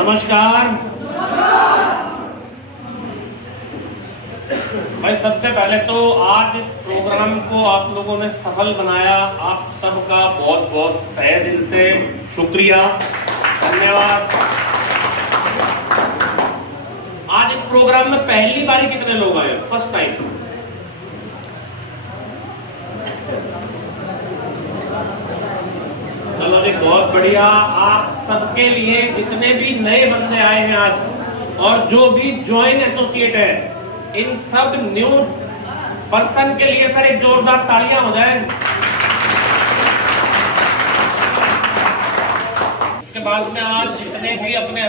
नमस्कार भाई। सबसे पहले तो आज इस प्रोग्राम को आप लोगों ने सफल बनाया, आप सबका बहुत बहुत तहे दिल से शुक्रिया, धन्यवाद। आज इस प्रोग्राम में पहली बार कितने लोग आए? First time. चलो जी, बहुत बढ़िया। आप सबके लिए जितने भी नए बंदे आए हैं आज और जो भी ज्वाइन एसोसिएट है, इन सब न्यू पर्सन के लिए सर एक जोरदार तालियां हो जाए। इसके बाद में आज जितने भी अपने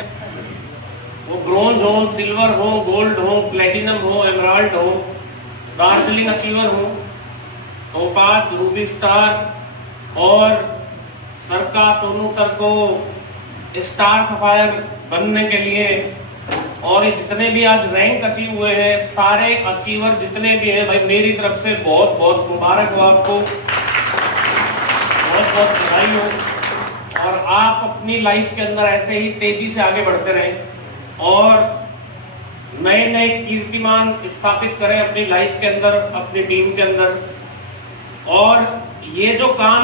वो ब्रोंज हो, सिल्वर हो, गोल्ड हो, प्लेटिनम हो, एमराल्ड हो, दार्जिलिंग अचीवर हो, टोपाज, रूबी स्टार और सर का सोनू सर को स्टार सफायर बनने के लिए, और ये जितने भी आज रैंक अचीव हुए हैं, सारे अचीवर जितने भी हैं भाई, मेरी तरफ से बहुत बहुत मुबारक हो आपको, बहुत बहुत बधाई हो। और आप अपनी लाइफ के अंदर ऐसे ही तेजी से आगे बढ़ते रहें और नए नए कीर्तिमान स्थापित करें अपनी लाइफ के अंदर, अपनी टीम के अंदर। और ये जो काम,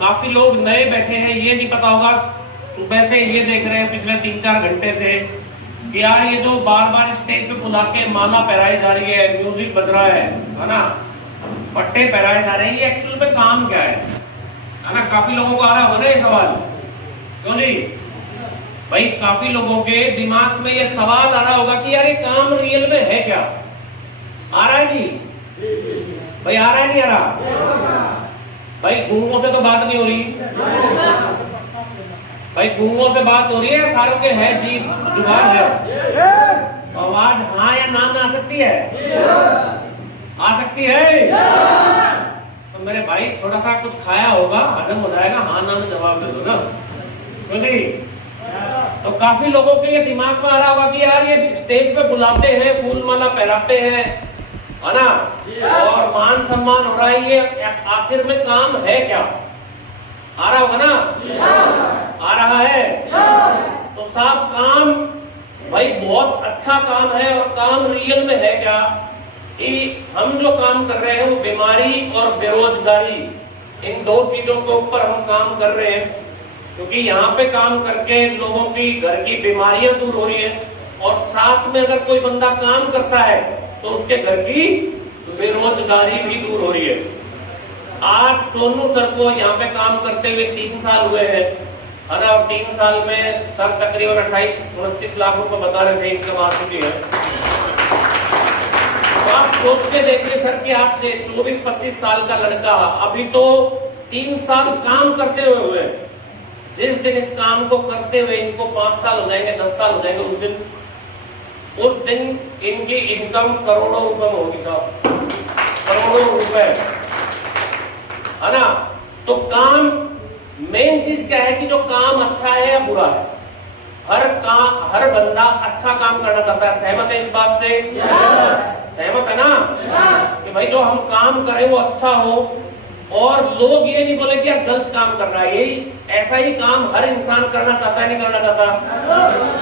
काफी लोग नए बैठे हैं, ये नहीं पता होगा, सुबह से ये देख रहे हैं पिछले 3-4 घंटे से कि यार ये जो बार बार स्टेज पे बुला के माला पहराई जा रही है, म्यूजिक बज रहा है ना, पट्टे पहराए जा रहे हैं, ये एक्चुअल में काम क्या है ना? काफी लोगों को आ रहा होगा ये सवाल, क्यों जी भाई? काफी लोगों के दिमाग में ये सवाल आ रहा होगा कि यार ये काम रियल में है क्या? आ रहा है जी भाई? आ रहा है नहीं आ रहा भाई? गूंगों से तो बात नहीं हो रही भाई, गूंगों से बात हो रही है, सारों के है जी जुबान है, आवाज हाँ या ना में आ सकती है, आ सकती है। तो मेरे भाई थोड़ा सा कुछ खाया होगा, हजम हो जाएगा, हाँ ना में जवाब दे दो ना, क्योंकि तो काफी लोगों के ये दिमाग में आ रहा होगा कि यार ये स्टेज पे बुलाते हैं, फूल माला पहनाते हैं, है ना, और मान सम्मान हो रहा है, ये आखिर में काम है क्या? आ रहा होगा ना? आ रहा है। तो साहब काम भाई बहुत अच्छा काम है, और काम रियल में है क्या कि हम जो काम कर रहे हैं वो बीमारी और बेरोजगारी, इन दो चीजों के ऊपर हम काम कर रहे हैं। क्योंकि यहाँ पे काम करके लोगों की घर की बीमारियां दूर हो रही है, और साथ में अगर कोई बंदा काम करता है तो उसके घर की बेरोजगारी भी दूर हो रही है। आज सोनू सर को यहाँ पे काम करते हुए 3 साल हुए हैं, है ना, और 3 साल में सर तकरीबन 28-29 लाख रुपए बता रहे थे इनकम आ चुकी है। तो आप सोच के देख रहे सर कि आज से 24-25 साल का लड़का अभी तो 3 साल काम करते हुए, जिस दिन इस काम को करते हुए इनको 5 साल हो जाएंगे, 10 साल हो जाएंगे, उस दिन इनकी इनकम करोड़ों रुपए में होगी साहब, करोड़ों रुपए, है ना। तो काम, मेन चीज क्या है कि जो काम अच्छा है या बुरा है, हर बंदा अच्छा काम करना चाहता है। सहमत है इस बात से? सहमत है ना? कि भाई जो हम काम करें वो अच्छा हो, और लोग ये नहीं बोले कि यार गलत काम कर रहा है। यही ऐसा ही काम हर इंसान करना चाहता है, नहीं करना चाहता?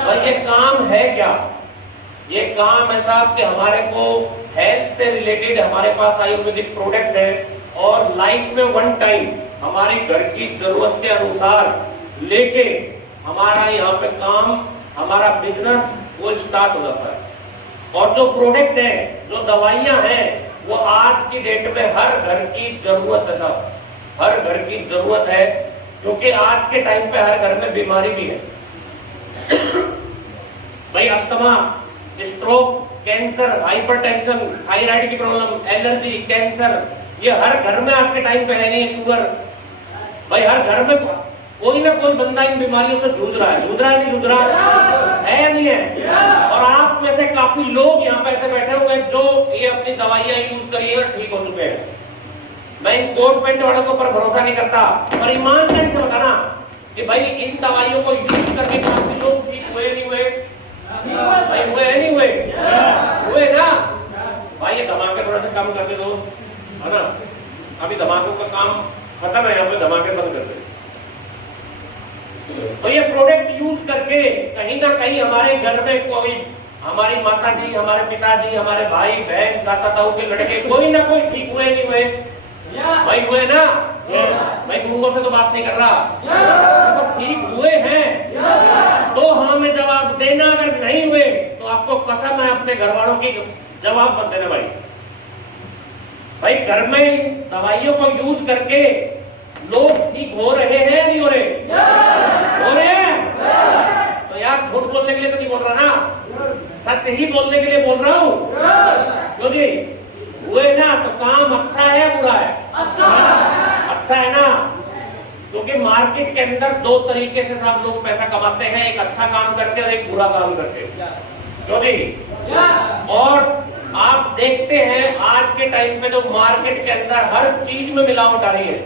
भाई ये काम है क्या? ये काम है साहब कि हमारे को हेल्थ से रिलेटेड हमारे पास आयुर्वेदिक प्रोडक्ट है, और लाइफ में 1 टाइम हमारी घर की जरूरत के अनुसार लेके हमारा यहाँ पे काम, हमारा बिजनेस वो स्टार्ट हो जाता है। और जो प्रोडक्ट है, जो दवाइयां हैं, वो आज की डेट में हर घर की जरूरत है साहब, हर घर की जरूरत है, क्योंकि आज के टाइम पे हर घर में बीमारी भी है भाई। Asthma, stroke, cancer, hypertension, thyroid की प्रॉब्लम, एलर्जी, कैंसर, ये हर घर में आज के टाइम पे है। नहीं, शुगर भाई हर घर में कोई ना कोई बंदा इन बीमारियों से जूझ रहा है, नहीं जूझ रहा है या नहीं है? और आप में से काफी लोग यहाँ पे ऐसे बैठे होंगे जो ये अपनी दवाइयां यूज करिए और ठीक हो चुके हैं। मैं इन कोट पैंट वालों के ऊपर भरोसा नहीं करता, और ईमानदारी से बताना कि भाई इन दवाइयों को यूज करके काफी लोग ठीक हुए नहीं हुए? भाई हुए नहीं हुए? हुए ना भाई। ये धमाके थोड़ा सा कम कर दे दो, है ना, अभी धमाकों का काम खत्म है, यहाँ पे धमाके बंद कर दे। तो ये प्रोडक्ट यूज करके कहीं ना कहीं हमारे घर में कोई, हमारी माता जी, हमारे पिताजी, हमारे भाई बहन, चाचा ताऊ के लड़के कोई ना कोई ठीक हुए नहीं हुए? भाई हुए ना? भाई गूंगों से तो बात नहीं कर रहा, तो ठीक हुए हैं तो हमें जवाब देना। अगर नहीं हुए तो आपको कसम है अपने घर वालों की जवाब मत देना भाई। भाई घर में दवाइयों को यूज करके लोग ठीक हो रहे हैं नहीं हो रहे? हो रहे हैं। तो यार झूठ बोलने के लिए तो नहीं बोल रहा ना, सच ही बोलने के लिए बोल रहा हूँ। क्यों जी? हुए ना तो काम अच्छा है बुरा है? अच्छा है ना, क्योंकि मार्केट के अंदर दो तरीके से सब लोग पैसा कमाते हैं, एक अच्छा काम करके और एक बुरा काम करके। क्यों जी? और आप देखते हैं आज के टाइम पे जो मार्केट के अंदर हर चीज में मिलावट आ रही है।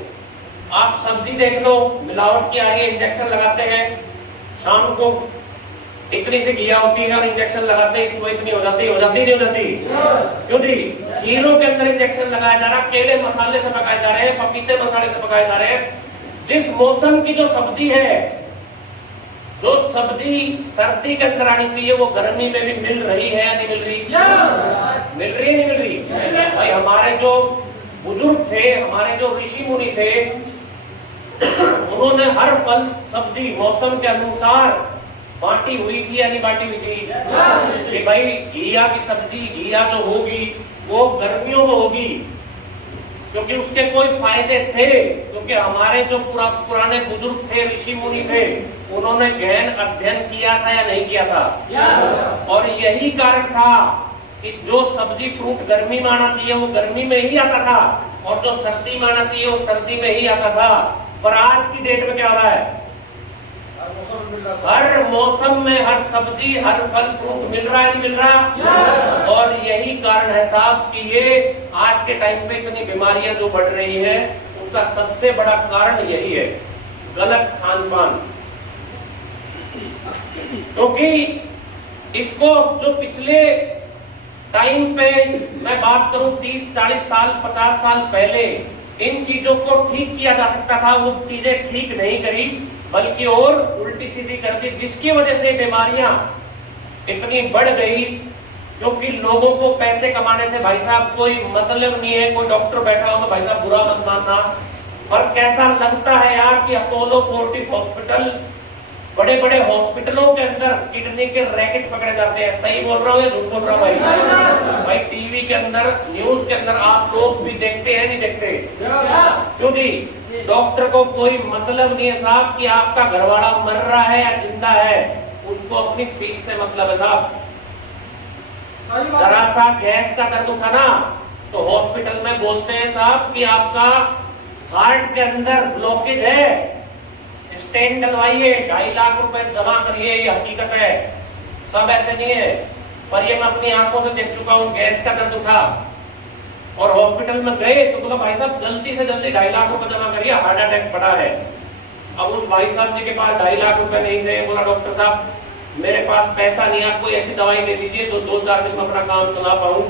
आप सब्जी देख लो, मिलावट की आ रही है, इंजेक्शन लगाते हैं, शाम को इतनी सी घिया होती है और इंजेक्शन लगाते हैं, इसको इतनी हो जाती नहीं हो जाती? क्यों जी? खीरों के अंदर इंजेक्शन लगाया जा रहा है, केले मसाले से पकाए जा रहे हैं, पपीते मसाले से पकाए जा रहे हैं। जिस मौसम की जो सब्जी है, जो सब्जी सर्दी के अंदर आनी चाहिए, वो गर्मी में भी मिल रही है या नहीं मिल रही? मिल रही है नहीं मिल रही? भाई हमारे जो बुजुर्ग थे, हमारे जो ऋषि मुनि थे, उन्होंने हर फल सब्जी मौसम के अनुसार बांटी हुई थी या नहीं बांटी हुई थी? कि भाई घिया की सब्जी, घिया जो होगी वो गर्मियों में होगी, क्योंकि उसके कोई फायदे थे, क्योंकि हमारे जो पुराने बुजुर्ग थे, ऋषि मुनि थे, उन्होंने गहन अध्ययन किया था या नहीं किया था? और यही कारण था कि जो सब्जी फ्रूट गर्मी में आना चाहिए वो गर्मी में ही आता था, और जो सर्दी में आना चाहिए वो सर्दी में ही आता था। पर आज की डेट में क्या हो रहा है? हर मौसम में हर सब्जी, हर फल फ्रूट मिल रहा है नहीं मिल रहा? और यही कारण है साहब कि ये आज के टाइम पे इतनी बीमारियां जो बढ़ रही है, उसका सबसे बड़ा कारण यही है, गलत खान पान। क्योंकि इसको जो पिछले टाइम पे मैं बात करूं 30, 40 साल, 50 साल पहले इन चीजों को ठीक किया जा सकता था, वो चीजें ठीक नहीं करी, बल्कि और उल्टी सीधी कर दी, जिसकी वजह से बीमारियां इतनी बढ़ गई। क्योंकि लोगों को पैसे कमाने थे भाई साहब, कोई मतलब नहीं है। कोई डॉक्टर बैठा हो तो भाई साहब बुरा मत मानना, और कैसा लगता है यार कि अपोलो 40 हॉस्पिटल, बड़े बड़े हॉस्पिटलों के अंदर किडनी के रैकेट पकड़े जाते हैं। सही बोल रहा हूँ या झूठ बोल रहा हूँ भाई? टीवी के अंदर, न्यूज के अंदर आप लोग भी देखते हैं नहीं देखते? क्योंकि डॉक्टर को कोई मतलब नहीं है साहब कि आपका घरवाला मर रहा है या जिंदा है, उसको अपनी फीस से मतलब है साहब। जरा सा गैस का दर्द उठा ना तो हॉस्पिटल में बोलते हैं साहब कि आपका हार्ट के अंदर ब्लॉकेज है, स्टेंट डलवाइए, 2.5 लाख रुपए जमा करिए। ये हकीकत है, सब ऐसे नहीं है, पर ये मैं अपनी आंखों से देख चुका हूँ। गैस का दर्द उठा और हॉस्पिटल में गए तो बोला भाई साहब जल्दी से जल्दी 2.5 लाख रुपए जमा करिए, हार्ट अटैक पड़ा है। अब उस भाई साहब जी के पास 2.5 लाख रुपए नहीं थे। बोला डॉक्टर साहब मेरे पास पैसा नहीं, आप कोई ऐसी दवाई दे दीजिए तो 2-4 दिन में अपना काम चला पाऊं।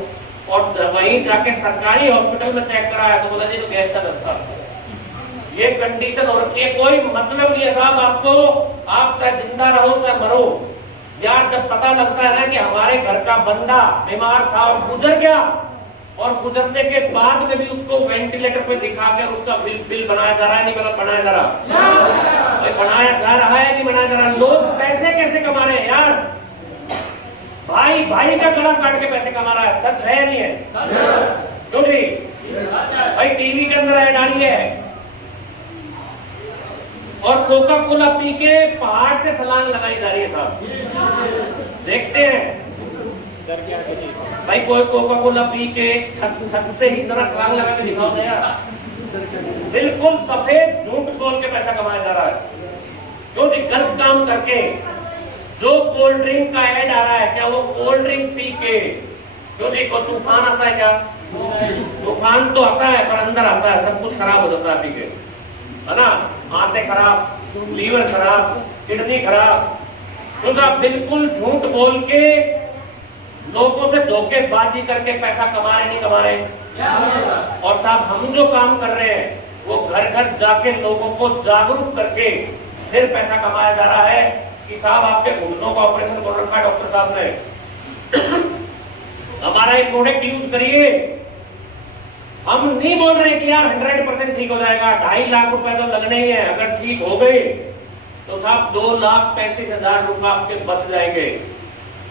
और वहीं जाके सरकारी हॉस्पिटल में चेक कराया तो बोला जी तो गैस का दर्द था। ये कंडीशन हो रखी है, कोई मतलब नहीं है साहब आपको, आप चाहे जिंदा रहो चाहे मरो। यार जब पता लगता है ना कि हमारे घर का बंदा बीमार था और गुजर गया, और गुजरने के बाद में भी उसको वेंटिलेटर पे दिखा कर उसका बिल बनाया जा रहा है, नहीं बनाया जा रहा? बनाया जा रहा है नहीं बनाया जा रहा? लोग पैसे कैसे कमा रहे हैं यार? भाई भाई का गला काट के पैसे कमा रहा है, सच है नहीं है? क्यों जी? भाई टीवी के अंदर ऐड आ रही है और कोका कोला पी के पहाड़ से छलांग लगाई जा रही है साहब, देखते हैं भाई। कोई कोका कोला पी के छत से ही तरह छलांग लगा के दिखाओ ना यार। बिल्कुल सफेद झूठ बोल के पैसा कमाया जा रहा है। क्यों जी? गलत काम करके। जो कोल्ड ड्रिंक का ऐड आ रहा है, क्या वो कोल्ड ड्रिंक पी के, क्यों जी को तूफान आता है क्या? तूफान तो आता है पर अंदर आता है, सब कुछ खराब हो जाता है पी के, है ना? आंतें खराब, लीवर खराब, किडनी खराब। तो आप बिल्कुल झूठ बोल के लोगों से धोखेबाजी करके पैसा कमा रहे नहीं कमा रहे? और साहब हम जो काम कर रहे हैं वो घर घर जाके लोगों को जागरूक करके फिर पैसा कमाया जा रहा है कि साहब आपके घुटनों का ऑपरेशन कर रखा डॉक्टर साहब ने, हमारा एक प्रोडक्ट यूज करिए। हम नहीं बोल रहे कि यार 100% ठीक हो जाएगा, 2.5 लाख रुपए तो लगने ही है। अगर ठीक हो गए तो साहब 2,35,000 रुपए आपके बच जाएंगे।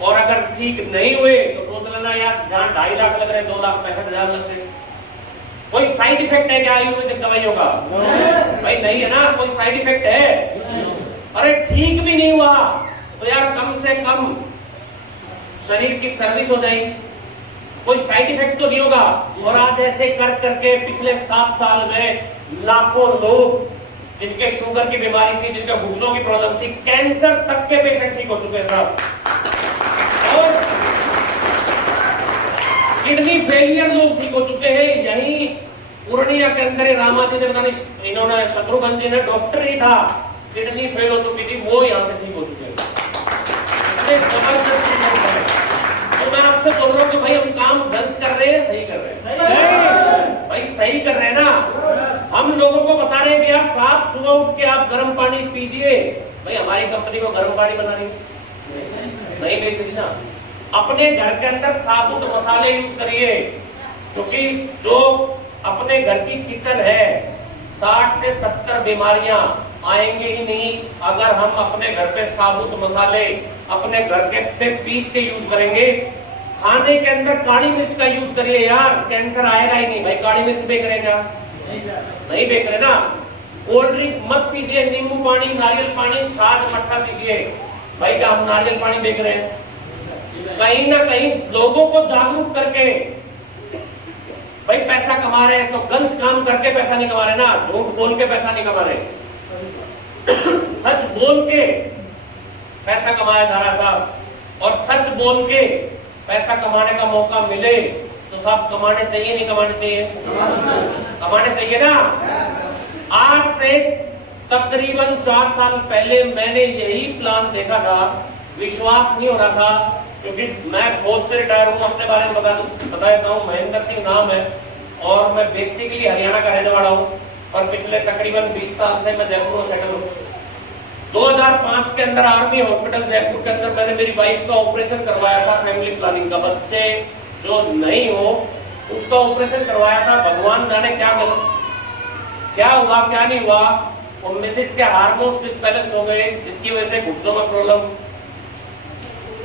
और अगर ठीक नहीं हुए तो सोच लेना यार जहां 2.5 लाख लग रहे 2,65,000 लग गए। कोई साइड इफेक्ट है क्या आयुर्वेदिक दवाइयों का? भाई नहीं है ना, कोई साइड इफेक्ट है? अरे ठीक भी नहीं हुआ तो यार कम से कम शरीर की सर्विस हो जाएगी, कोई साइड इफेक्ट तो नहीं होगा। और आज ऐसे कर करके पिछले 7 साल में लाखों लोग जिनके शुगर की बीमारी थी, जिनके घुटनों की प्रॉब्लम थी, कैंसर तक के पेशेंट ठीक हो चुके हैं साहब। और किडनी फेलियर लोग ठीक हो चुके हैं। यही पूर्णिया के अंदर रामाजी ने, इन्होंने शत्रुघ्न जी ने, डॉक्टर ही था, किडनी फेल हो चुकी थी, वो यहाँ से ठीक हो चुके हैं। जबरदस्त है। तो मैं आपसे बोल रहा हूँ कि भाई हम काम गलत कर रहे हैं, सही कर रहे हैं? भाई सही कर रहे हैं ना। हम लोगों को बता रहे हैं कि आप साहब सुबह उठ के आप गर्म पानी पीजिए। भाई हमारी कंपनी को गर्म पानी बना रही नहीं बेच रही ना। अपने घर के अंदर साबुत मसाले यूज करिए, क्योंकि जो अपने घर की किचन है 60 से 70 बीमारियां आएंगे ही नहीं अगर हम अपने घर पे साबुत मसाले अपने घर के पे पीस के यूज करेंगे। खाने के अंदर काली मिर्च का यूज करिए यार, कैंसर आएगा ही नहीं। भाई काली मिर्च बेच रहे क्या? नहीं बेच रहे ना। कोल्ड ड्रिंक मत पीजिए, नींबू पानी, नारियल पानी, छाछ मट्ठा पीजिए। भाई क्या हम नारियल पानी बेच रहे हैं? कहीं ना कहीं लोगों को जागरूक करके भाई पैसा कमा रहे हैं तो गलत काम करके पैसा नहीं कमा रहे ना, झूठ बोल के पैसा नहीं कमा रहे, सच बोल के पैसा कमाया जा रहा था। और सच बोल के पैसा कमाने का मौका मिले तो सब कमाने चाहिए, नहीं कमाने चाहिए? कमाने चाहिए ना। आज से तकरीबन 4 साल पहले मैंने यही प्लान देखा था, विश्वास नहीं हो रहा था, क्योंकि मैं फौज से रिटायर हूँ। अपने बारे में बता देता हूँ, महेंद्र सिंह नाम है और मैं बेसिकली हरियाणा का रहने वाला हूँ। और पिछले तकरीबन 20 साल से मैं जयपुर में सेटल हूँ। 2005 के अंदर आर्मी हॉस्पिटल जयपुर के अंदर मैंने मेरी वाइफ का ऑपरेशन करवाया था, फैमिली प्लानिंग का। बच्चे जो नहीं हो उसका ऑपरेशन करवाया था। भगवान जाने क्या हुआ क्या नहीं हुआ। और मिसेज के हार्मोन्स डिसबैलेंस हो गए, जिसकी वजह से घुटनों में प्रॉब्लम,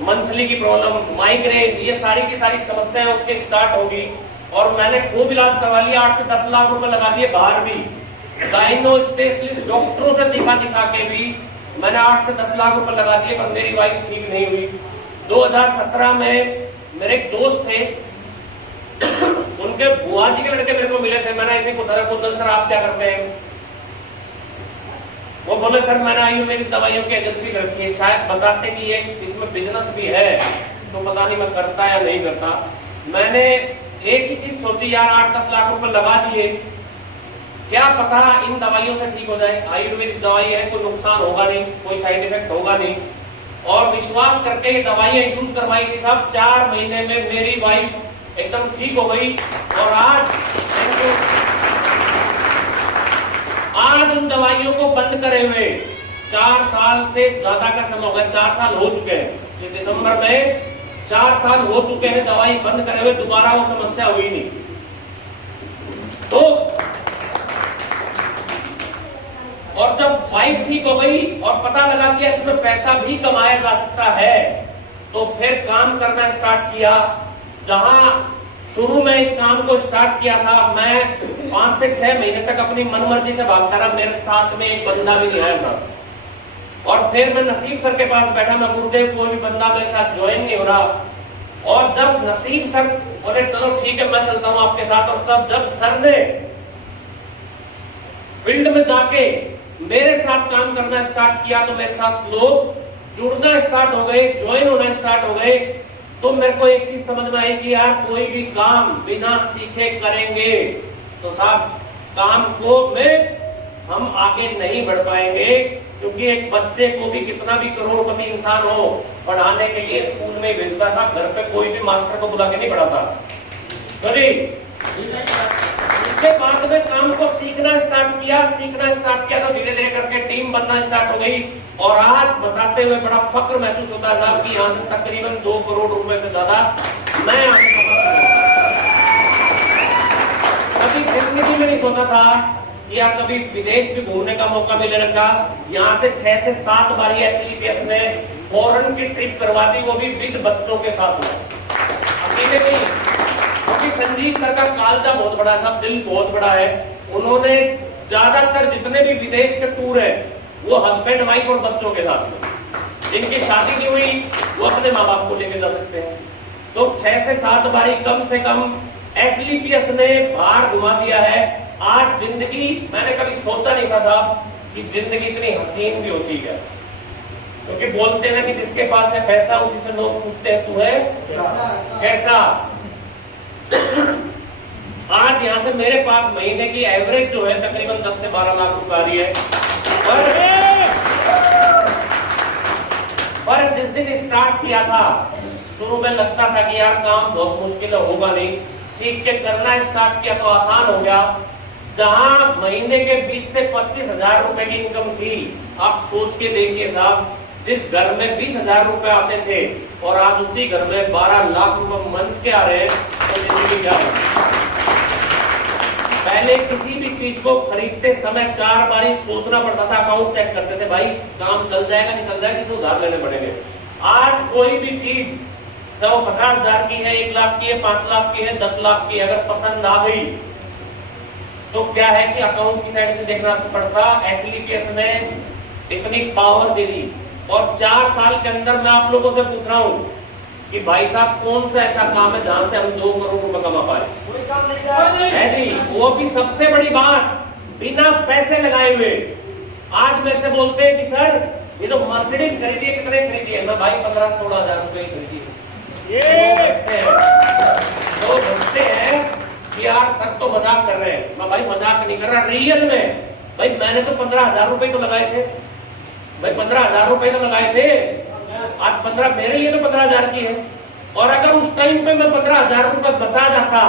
मंथली की प्रॉब्लम, माइग्रेन, ये सारी की सारी समस्याएं उसके स्टार्ट होगी। और मैंने खूब इलाज करवा लिया, 8 से 10 लाख रुपए लगा दिए बाहर भी, गाइनो स्पेशलिस्ट डॉक्टरों से दिखा के भी मैंने 8 से 10 लाख रुपए लगा दिए, पर मेरी वाइफ ठीक नहीं हुई। 2017 में मेरे एक दोस्त थे, उनके बुआ जी के लड़के मेरे को मिले थे। मैंने ऐसे पूछा कुंदन सर आप क्या करते हैं? वो बोले सर मैंने आयुर्वेदिक दवाइयों की एजेंसी रखी है। शायद बताते कि ये इसमें बिजनेस भी है, तो पता नहीं मैं करता या नहीं करता। मैंने एक ही चीज सोची यार, 8-10 लाख रुपए लगा दिए, क्या पता इन दवाइयों से ठीक हो जाए। आयुर्वेदिक दवाई है, कोई नुकसान होगा नहीं, कोई साइड इफेक्ट होगा नहीं। और विश्वास करके ये दवाइयां यूज करवाई थी साहब। 4 महीने में मेरी वाइफ एकदम ठीक हो गई। और आज उन दवाइयों को बंद करे हुए 4 साल से ज्यादा का समय हो गया। 4 साल हो चुके हैं, दिसंबर में 4 साल हो चुके हैं दवाई बंद करे हुए, दोबारा वो समस्या हुई नहीं। तो और जब वाइफ ठीक हो गई और पता लगा कि इसमें पैसा भी कमाया जा सकता है, तो फिर काम करना स्टार्ट किया। जहां शुरू में इस काम को स्टार्ट किया था, मैं 5 से 6 महीने तक अपनी मनमर्जी से भागता रहा, मेरे साथ में एक बंदा भी नहीं आया था। और फिर मैं नसीब सर के पास बैठा, मैं गुरुदेव कोई भी बंदा मेरे साथ ज्वाइन नहीं हो रहा। और जब नसीब सर बोले चलो ठीक है मैं चलता हूं आपके साथ, और जब सर ने फील्ड में जाके मेरे साथ काम करना स्टार्ट किया, तो मेरे साथ लोग जुड़ना स्टार्ट हो गए, ज्वाइन होना स्टार्ट हो गए। तो मेरे को एक चीज समझ में आई कि यार कोई भी काम बिना सीखे करेंगे तो साहब काम को में हम आगे नहीं बढ़ पाएंगे। क्योंकि एक बच्चे को भी कितना भी करोड़पति इंसान हो, पढ़ाने के लिए स्कूल में भेजता था, घर पे कोई भी मास्टर को बुला के नहीं पढ़ाता। उसके बाद में काम को सीखना स्टार्ट किया तो धीरे धीरे करके टीम बनना स्टार्ट हो गई। और आज बताते हुए बड़ा फक्र महसूस होता है साहब कि यहाँ से तकरीबन 2 करोड़ रुपए से ज्यादा मैं कभी जिंदगी में नहीं सोचा था कि आप कभी विदेश भी घूमने का मौका मिलेगा का। यहाँ से 6 से 7 बारी एसएलपीएस ने फॉरेन की ट्रिप करवा दी, वो भी विद बच्चों के साथ हुआ, अकेले नहीं। क्योंकि संजीव सर का कालजा बहुत बड़ा था, दिल बहुत बड़ा है। उन्होंने ज्यादातर जितने भी विदेश के टूर है वो हस्बैंड वाइफ और बच्चों के साथ में, जिनकी शादी नहीं हुई वो अपने माँ बाप को लेकर जा सकते हैं। तो 6 से 7 बारी कम से कम एसएलपीएस ने बाहर घुमा दिया है। आज जिंदगी मैंने कभी सोचा नहीं था कि जिंदगी इतनी हसीन भी होती है। क्योंकि बोलते हैं कि जिसके पास है पैसा उसी से लोग पूछते हैं तू है कैसा। आज यहाँ से मेरे पास महीने की एवरेज जो है तकरीबन 10 से 12 लाख रुपए आ रही है। पर जिस दिन स्टार्ट किया था शुरू में लगता था कि यार काम बहुत मुश्किल है, होगा नहीं। सीख के करना स्टार्ट किया तो आसान हो गया। जहां महीने के 20 से 25 हजार रुपए की इनकम थी, आप सोच के देखिए साहब, जिस घर में 20,000 रुपए आते थे और आज उसी घर में 12 लाख रुपए मंथ के आ रहे हैं, तो जिंदगी क्या है। पहले किसी भी चीज को खरीदते समय 4 बारी सोचना पड़ता था, अकाउंट चेक करते थे, भाई काम चल जाएगा नहीं चल जाएगा, किसी उधार लेने पड़ेंगे। आज कोई भी चीज चाहे 50,000 की है, 1 लाख की है, 5 लाख की है, 10 लाख की है, अगर पसंद आ गई तो क्या है कि अकाउंट की साइड से देखना पड़ता। एसएलपीएस ने इतनी पावर दे दी। और 4 साल के अंदर मैं आप लोगों से पूछ रहा हूं कि भाई साहब कौन सा ऐसा काम है जहां से हम 2 करोड़ रुपए कमा पाए? कोई काम नहीं है जी, वो भी सबसे बड़ी बात बिना पैसे लगाए हुए। आज मेरे से बोलते हैं कि सर ये लोग मर्सिडीज खरीदी है, कितने खरीदी है? मैं भाई 15-16 हजार रुपए खरीदी है। तो बचते हैं कि यार सर तो मजाक कर रहे हैं। मैं भाई मजाक नहीं कर रहा, रियल में भाई मैंने तो 15,000 रुपए तो लगाए थे भाई, 15,000 रुपए तो लगाए थे। आज 15 मेरे लिए तो 15,000 की है। और अगर उस टाइम पे मैं 15,000 रुपए बचा जाता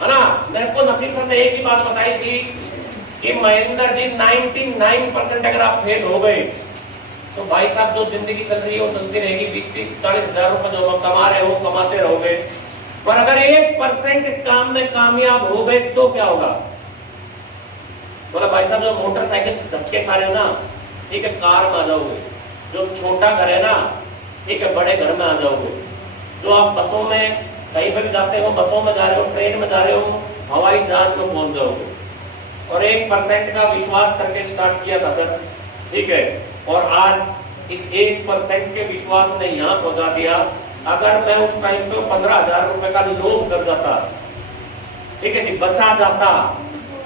है ना, मेरे को नसीब सर ने एक ही बात बताई थी कि महेंद्र जी 99% अगर आप फेल हो गए तो भाई साहब जो जिंदगी चल रही है वो चलती रहेगी। 20-30-40 हजार रुपए जो कमा रहे हो कमाते रहोगे। पर अगर 1% इस काम में कामयाब हो गए तो क्या होगा? बोला भाई साहब जो मोटरसाइकिल धक्के खा रहे हो ना, ठीक है कार में आ जाओगे। जो छोटा घर है ना, ठीक है बड़े घर में आ जाओगे। जो आप बसों में कहीं पर भी जाते हो, बसों में जा रहे हो, ट्रेन में जा रहे हो, हवाई जहाज में पहुंच जाओगे। और 1% का विश्वास करके स्टार्ट किया था सर, ठीक है। और आज इस 1% के विश्वास ने यहाँ पहुंचा दिया। अगर मैं उस टाइम पे 15,000 रुपए का लोभ कर जाता, ठीक है जी, बचा जाता,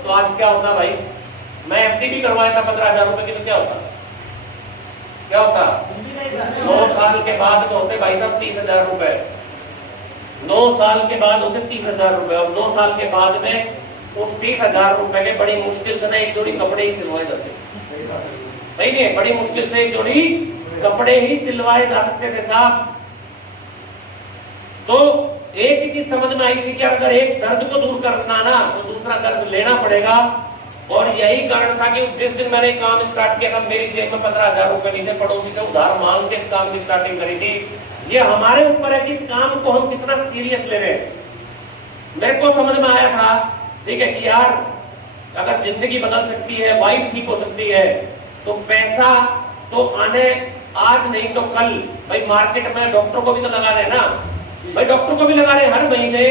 तो आज क्या होता भाई? मैं एफडी भी करवाया था 15,000 रुपए की, तो क्या होता? 9 साल के बाद तो होते भाई साहब 30,000 रुपए। 9 साल के बाद होते 30,000 रुपए। और 9 साल के बाद में उस 30,000 रुपए के बड़ी मुश्किल से ना एक जोड़ी कपड़े ही सिलवाए जाते। सही नहीं है? बड़ी मुश्किल से एक जोड़ी कपड़े ही सिलवाए जा सकते थे साहब। तो एक ही चीज समझ में आई थी कि अगर एक दर्द को दूर करना ना तो दूसरा दर्द लेना पड़ेगा। और यही कारण था कि जिस दिन मैंने काम स्टार्ट किया था मेरी जेब में 15,000 रुपए नहीं थे, पड़ोसी से उधार मांग के इस काम की स्टार्टिंग करी थी। ये हमारे ऊपर है कि इस काम को हम कितना सीरियस ले रहे हैं। मेरे को समझ में आया था, ठीक है, कि यार अगर जिंदगी बदल सकती है, वाइफ ठीक हो सकती है, तो पैसा तो आने आज नहीं तो कल। भाई मार्केट में डॉक्टर को भी तो लगा रहे हैं ना भाई, डॉक्टर को भी लगा रहे हैं हर महीने,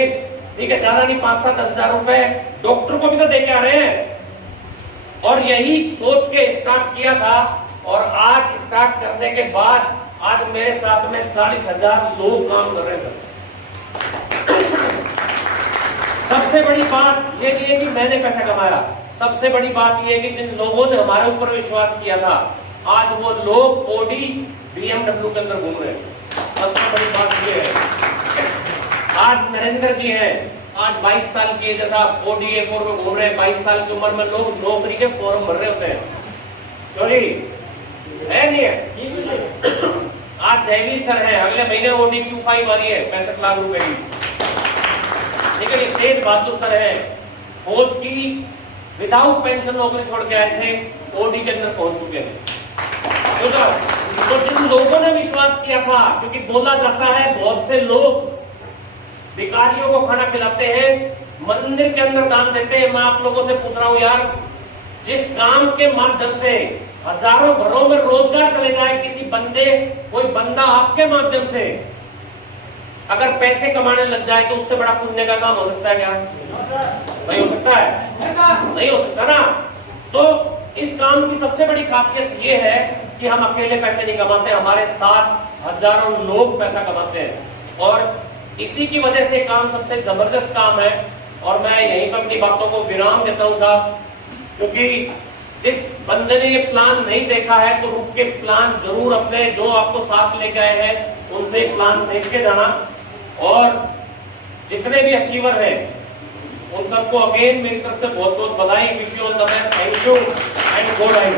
ठीक है, ज्यादा नहीं 5-7 हजार रुपए डॉक्टर को भी तो दे के आ रहे हैं। और यही सोच के स्टार्ट किया था। और आज स्टार्ट करने के बाद आज मेरे साथ में 40,000 लोग काम कर रहे हैं सर। सबसे बड़ी बात ये नहीं है कि मैंने पैसा कमाया, सबसे बड़ी बात ये है कि जिन लोगों ने हमारे ऊपर विश्वास किया था, आज वो लोग ऑडी BMW के अंदर घूम रहे हैं। सबसे बड़ी बात ये है, आज नरेंद्र जी हैं, आज 22 साल की एज था, ऑडी A4 में घूम रहे हैं। 22 साल की उम्र में लोग नौकरी के फॉर्म भर रहे होते हैं, क्यों जी? है नहीं है? आज जयवीर सर है, अगले महीने ऑडी Q5 वाली है 65 लाख रुपए की, ठीक है। तेज बहादुर सर है, फौज की विदाउट पेंशन नौकरी छोड़ के आए थे, ओडी के अंदर पहुंच चुके हैं। तो जिन लोगों ने विश्वास किया था, क्योंकि बोला जाता है बहुत से लोग भिखारियों को खाना खिलाते हैं, मंदिर के अंदर दान देते हैं। मैं आप लोगों से पूछ रहा हूं यार, जिस काम के माध्यम से हजारों घरों में रोजगार चले जाए, कोई बंदा आपके माध्यम से अगर पैसे कमाने लग जाए तो उससे बड़ा पुण्य का काम हो सकता है क्या? नहीं हो सकता है, नहीं हो सकता ना। तो इस काम की सबसे बड़ी खासियत ये है कि हम अकेले पैसे नहीं कमाते, हमारे साथ हजारों लोग पैसा कमाते हैं, और इसी की वजह से काम सबसे जबरदस्त काम है। और मैं यहीं पर अपनी बातों को विराम देता हूं साहब, क्योंकि जिस बंदे ने ये प्लान नहीं देखा है तो रुक के प्लान जरूर अपने जो आपको साथ लेके आए हैं उनसे प्लान देख के जाना। और जितने भी अचीवर हैं उन सबको अगेन मेरी तरफ से बहुत बहुत बधाई, wish you all the best, thank you and go ahead.